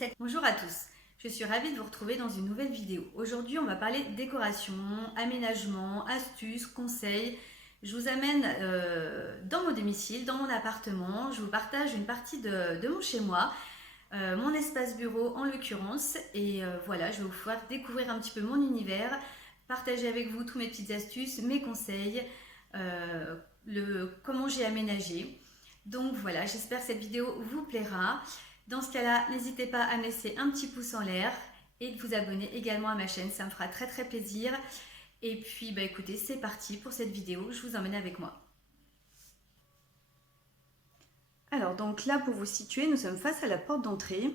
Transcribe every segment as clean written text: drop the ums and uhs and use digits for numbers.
recette. Bonjour à tous, je suis ravie de vous retrouver dans une nouvelle vidéo. Aujourd'hui on va parler décoration, aménagement, astuces, conseils. Je vous amène dans mon domicile, dans mon appartement. Je vous partage une partie de mon chez-moi, mon espace bureau en l'occurrence. Et voilà, je vais vous faire découvrir un petit peu mon univers, partager avec vous toutes mes petites astuces, mes conseils, comment j'ai aménagé. Donc voilà, j'espère que cette vidéo vous plaira. Dans ce cas-là, n'hésitez pas à me laisser un petit pouce en l'air et de vous abonner également à ma chaîne, ça me fera très plaisir. Et puis écoutez, c'est parti pour cette vidéo, je vous emmène avec moi. Alors donc là, pour vous situer, nous sommes face à la porte d'entrée.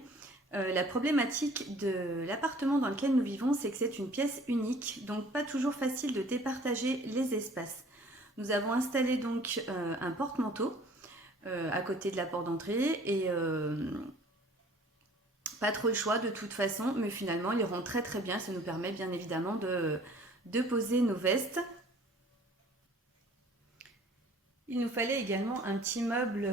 La problématique de l'appartement dans lequel nous vivons, c'est que c'est une pièce unique, donc pas toujours facile de départager les espaces. Nous avons installé donc un porte-manteau à côté de la porte d'entrée et pas trop le choix de toute façon, mais finalement il rend très bien. Ça nous permet bien évidemment de poser nos vestes. Il nous fallait également un petit meuble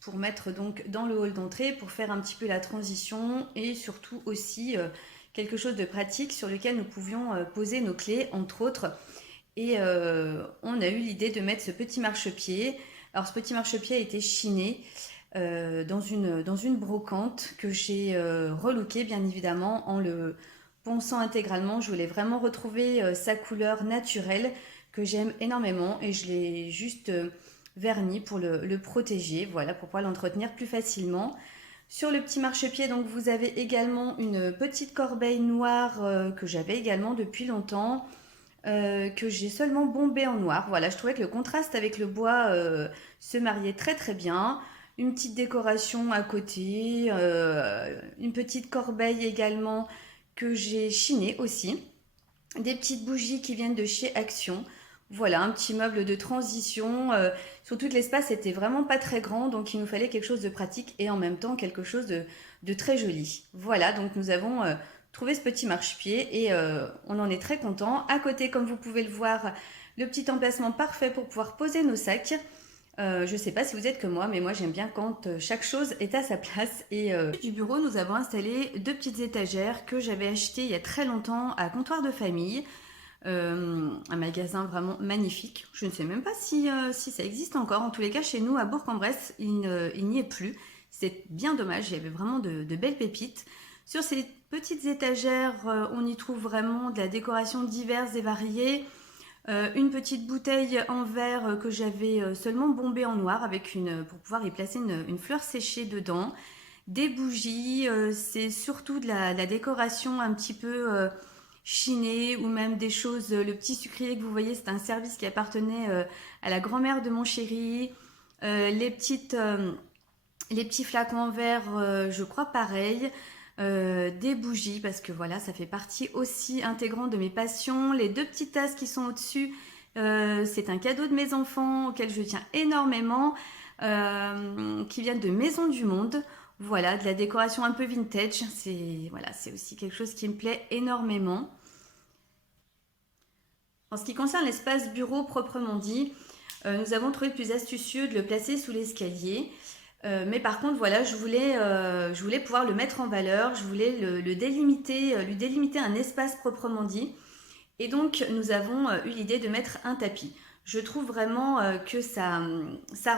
pour mettre donc dans le hall d'entrée pour faire un petit peu la transition et surtout aussi quelque chose de pratique sur lequel nous pouvions poser nos clés entre autres. Et on a eu l'idée de mettre ce petit marchepied. Alors ce petit marchepied a été chiné dans une brocante que j'ai relooké bien évidemment en le ponçant intégralement. Je voulais vraiment retrouver sa couleur naturelle que j'aime énormément et je l'ai juste verni pour le protéger, voilà, pour pouvoir l'entretenir plus facilement. Sur le petit marchepied, donc vous avez également une petite corbeille noire que j'avais également depuis longtemps. Que j'ai seulement bombé en noir. Voilà, je trouvais que le contraste avec le bois se mariait très bien. Une petite décoration à côté, une petite corbeille également que j'ai chinée aussi. Des petites bougies qui viennent de chez Action. Voilà, un petit meuble de transition. Surtout que l'espace était vraiment pas très grand, donc il nous fallait quelque chose de pratique et en même temps quelque chose de très joli. Voilà, donc nous avons trouvé ce petit marchepied et on en est très content. À côté, comme vous pouvez le voir, le petit emplacement parfait pour pouvoir poser nos sacs. Je ne sais pas si vous êtes comme moi, mais moi j'aime bien quand chaque chose est à sa place. Et du bureau, nous avons installé deux petites étagères que j'avais achetées il y a très longtemps à Comptoir de Famille. Un magasin vraiment magnifique. Je ne sais même pas si ça existe encore. En tous les cas, chez nous, à Bourg-en-Bresse, il n'y est plus. C'est bien dommage, il y avait vraiment de belles pépites. Sur ces petites étagères, on y trouve vraiment de la décoration diverse et variée. Une petite bouteille en verre que j'avais seulement bombée en noir avec pour pouvoir y placer une fleur séchée dedans. Des bougies, c'est surtout de la décoration un petit peu chinée ou même des choses. Le petit sucrier que vous voyez, c'est un service qui appartenait à la grand-mère de mon chéri. Les petits flacons en verre, je crois pareil. Des bougies parce que voilà, ça fait partie aussi intégrante de mes passions. Les deux petites tasses qui sont au-dessus, c'est un cadeau de mes enfants auquel je tiens énormément, qui viennent de Maison du Monde. Voilà, de la décoration un peu vintage. C'est aussi quelque chose qui me plaît énormément. En ce qui concerne l'espace bureau proprement dit, nous avons trouvé le plus astucieux de le placer sous l'escalier. Mais par contre, voilà, je voulais pouvoir le mettre en valeur, je voulais le délimiter, lui délimiter un espace proprement dit. Et donc, nous avons eu l'idée de mettre un tapis. Je trouve vraiment que ça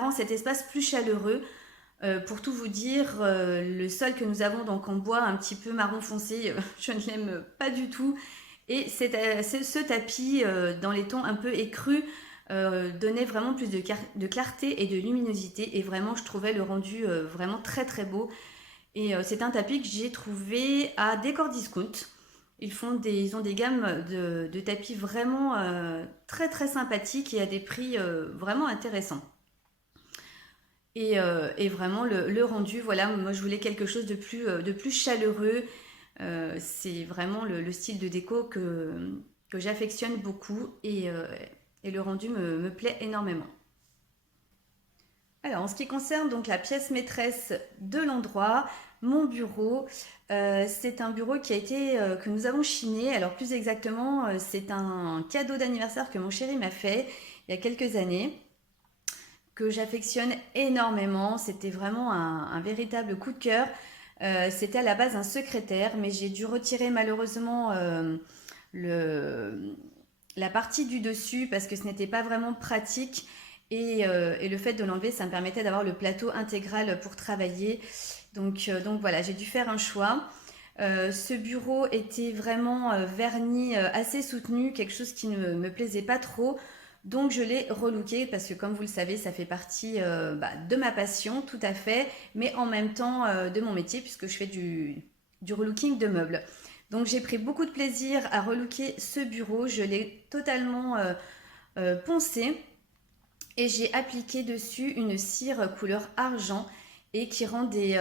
rend cet espace plus chaleureux. Pour tout vous dire, le sol que nous avons donc en bois un petit peu marron foncé, je ne l'aime pas du tout. Et ce tapis dans les tons un peu écrus donnait vraiment plus de clarté et de luminosité et vraiment je trouvais le rendu vraiment très beau et c'est un tapis que j'ai trouvé à Décor Discount. Ils ont des gammes de tapis vraiment très sympathiques et à des prix vraiment intéressants et vraiment le rendu, voilà, moi je voulais quelque chose de plus chaleureux. C'est vraiment le style de déco que j'affectionne beaucoup et le rendu me plaît énormément. Alors en ce qui concerne donc la pièce maîtresse de l'endroit, mon bureau, c'est un bureau que nous avons chiné. Alors plus exactement, c'est un cadeau d'anniversaire que mon chéri m'a fait il y a quelques années, que j'affectionne énormément. C'était vraiment un véritable coup de cœur. C'était à la base un secrétaire, mais j'ai dû retirer malheureusement le, la partie du dessus parce que ce n'était pas vraiment pratique. Et le fait de l'enlever, ça me permettait d'avoir le plateau intégral pour travailler. Donc voilà, j'ai dû faire un choix. Ce bureau était vraiment verni assez soutenu, quelque chose qui ne me plaisait pas trop. Donc je l'ai relooké parce que comme vous le savez, ça fait partie de ma passion, tout à fait, mais en même temps de mon métier puisque je fais du relooking de meubles. Donc j'ai pris beaucoup de plaisir à relooker ce bureau, je l'ai totalement poncé et j'ai appliqué dessus une cire couleur argent et qui rend des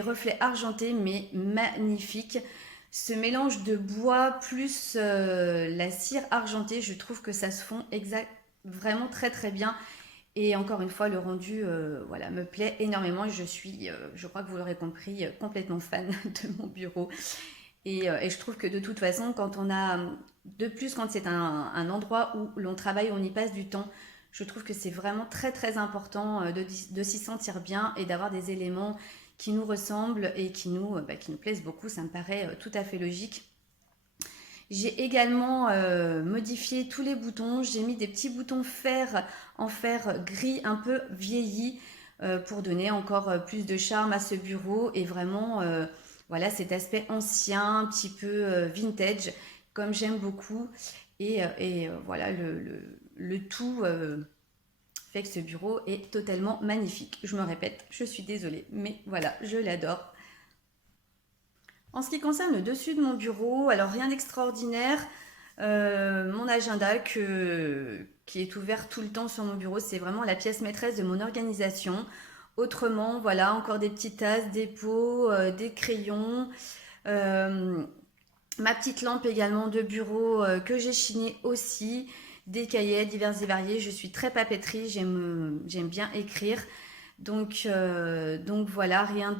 reflets argentés mais magnifiques. Ce mélange de bois plus la cire argentée, je trouve que ça se fond vraiment très très bien. Et encore une fois, le rendu voilà, me plaît énormément. Je suis, je crois que vous l'aurez compris, complètement fan de mon bureau. Et je trouve que de toute façon, quand on a, de plus quand c'est un endroit où l'on travaille, on y passe du temps, je trouve que c'est vraiment très très important de s'y sentir bien et d'avoir des éléments qui nous ressemblent et qui nous plaisent beaucoup. Ça me paraît tout à fait logique. J'ai également modifié tous les boutons. J'ai mis des petits boutons en fer gris un peu vieilli pour donner encore plus de charme à ce bureau et vraiment voilà cet aspect ancien, un petit peu vintage comme j'aime beaucoup. Voilà le tout fait que ce bureau est totalement magnifique. Je me répète, je suis désolée, mais voilà, je l'adore. En ce qui concerne le dessus de mon bureau, alors rien d'extraordinaire. Mon agenda qui est ouvert tout le temps sur mon bureau, c'est vraiment la pièce maîtresse de mon organisation. Autrement, voilà, encore des petites tasses, des pots, des crayons, euh, ma petite lampe également de bureau que j'ai chinée aussi, des cahiers divers et variés. Je suis très papeterie, j'aime bien écrire. Donc voilà, rien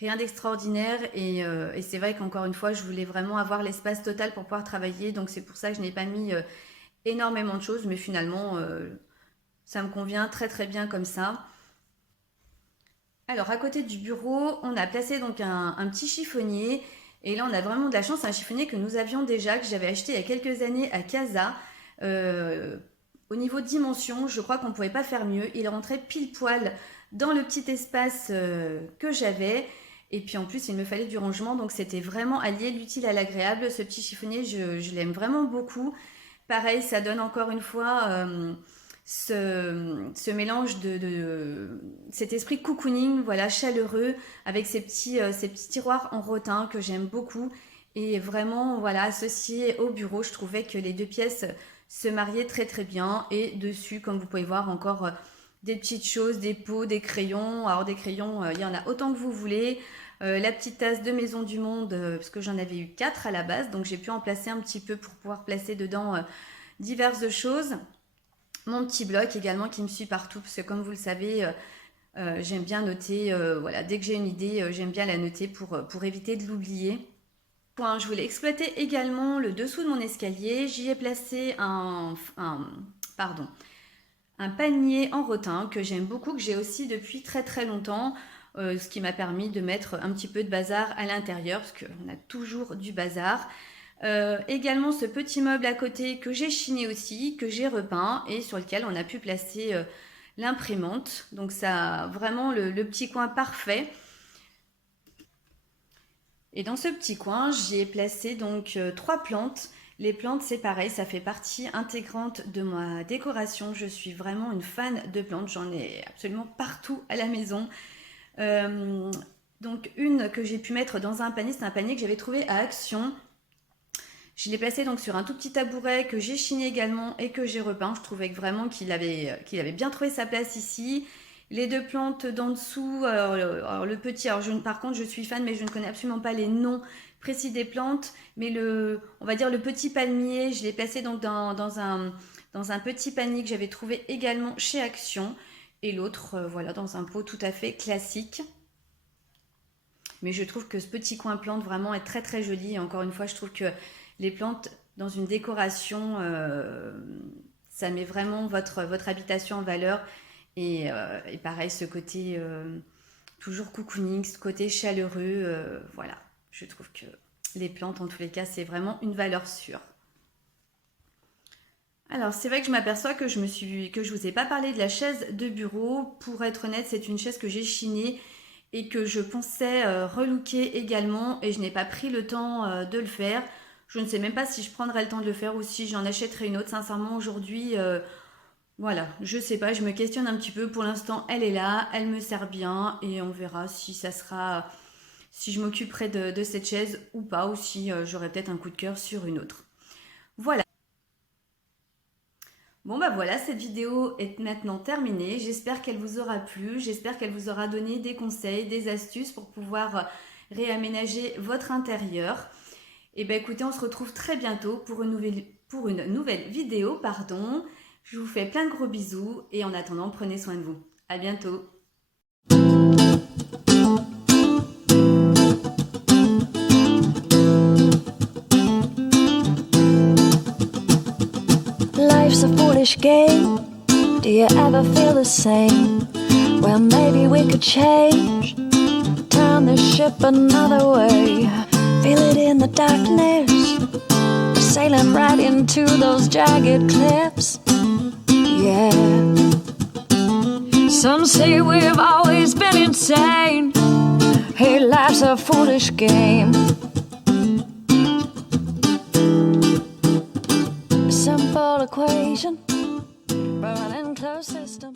d'extraordinaire. Et c'est vrai qu'encore une fois, je voulais vraiment avoir l'espace total pour pouvoir travailler. Donc c'est pour ça que je n'ai pas mis énormément de choses, mais finalement, ça me convient très très bien comme ça. Alors à côté du bureau, on a placé donc un petit chiffonnier. Et là, on a vraiment de la chance, c'est un chiffonnier que nous avions déjà, que j'avais acheté il y a quelques années à Casa. Euh, Au niveau dimension, je crois qu'on ne pouvait pas faire mieux. Il rentrait pile poil dans le petit espace que j'avais. Et puis en plus, il me fallait du rangement, donc c'était vraiment allié l'utile à l'agréable. Ce petit chiffonnier, je l'aime vraiment beaucoup. Pareil, ça donne encore une fois ce mélange cet esprit cocooning, voilà, chaleureux, avec ces petits tiroirs en rotin que j'aime beaucoup. Et vraiment, voilà, associé au bureau, je trouvais que les deux pièces se mariaient très très bien. Et dessus, comme vous pouvez voir, encore des petites choses, des pots, des crayons. Alors des crayons, il y en a autant que vous voulez. La petite tasse de Maison du Monde, parce que j'en avais eu 4 à la base, donc j'ai pu en placer un petit peu pour pouvoir placer dedans diverses choses. Mon petit bloc également qui me suit partout, parce que comme vous le savez, j'aime bien noter, voilà, dès que j'ai une idée, j'aime bien la noter pour éviter de l'oublier. Je voulais exploiter également le dessous de mon escalier. J'y ai placé pardon, un panier en rotin que j'aime beaucoup, que j'ai aussi depuis très très longtemps, ce qui m'a permis de mettre un petit peu de bazar à l'intérieur, parce qu'on a toujours du bazar. Également ce petit meuble à côté que j'ai chiné aussi, que j'ai repeint et sur lequel on a pu placer l'imprimante. Donc ça a vraiment le petit coin parfait. Et dans ce petit coin, j'ai placé donc 3 plantes. Les plantes, c'est pareil, ça fait partie intégrante de ma décoration. Je suis vraiment une fan de plantes. J'en ai absolument partout à la maison. Euh, donc une que j'ai pu mettre dans un panier, c'est un panier que j'avais trouvé à Action. Je l'ai placé donc sur un tout petit tabouret que j'ai chiné également et que j'ai repeint. Je trouvais que vraiment qu'il avait bien trouvé sa place ici. Les deux plantes d'en dessous, alors le petit, par contre je suis fan mais je ne connais absolument pas les noms précis des plantes, mais on va dire le petit palmier, je l'ai placé donc dans un petit panier que j'avais trouvé également chez Action et l'autre voilà dans un pot tout à fait classique. Mais je trouve que ce petit coin plante vraiment est très très joli. Et encore une fois, je trouve que les plantes dans une décoration, ça met vraiment votre habitation en valeur. Et pareil, ce côté toujours cocooning, ce côté chaleureux, voilà. Je trouve que les plantes, en tous les cas, c'est vraiment une valeur sûre. Alors, c'est vrai que je m'aperçois que je vous ai pas parlé de la chaise de bureau. Pour être honnête, c'est une chaise que j'ai chinée et que je pensais relooker également et je n'ai pas pris le temps de le faire. Je ne sais même pas si je prendrai le temps de le faire ou si j'en achèterai une autre. Sincèrement, aujourd'hui, voilà, je sais pas, je me questionne un petit peu. Pour l'instant, elle est là, elle me sert bien et on verra si ça sera, si je m'occuperai de cette chaise ou pas, ou si j'aurai peut-être un coup de cœur sur une autre. Voilà. Bon bah voilà, cette vidéo est maintenant terminée. J'espère qu'elle vous aura plu, j'espère qu'elle vous aura donné des conseils, des astuces pour pouvoir réaménager votre intérieur. Et ben écoutez, on se retrouve très bientôt pour une nouvelle vidéo, pardon. Je vous fais plein de gros bisous et en attendant, prenez soin de vous. À bientôt. Life's a foolish game. Do you ever feel the same? Well, maybe we could change, turn the ship another way. Feel it in the darkness, sailing right into those jagged cliffs. Yeah. Some say we've always been insane. Hey, life's a foolish game. Simple equation, running closed system.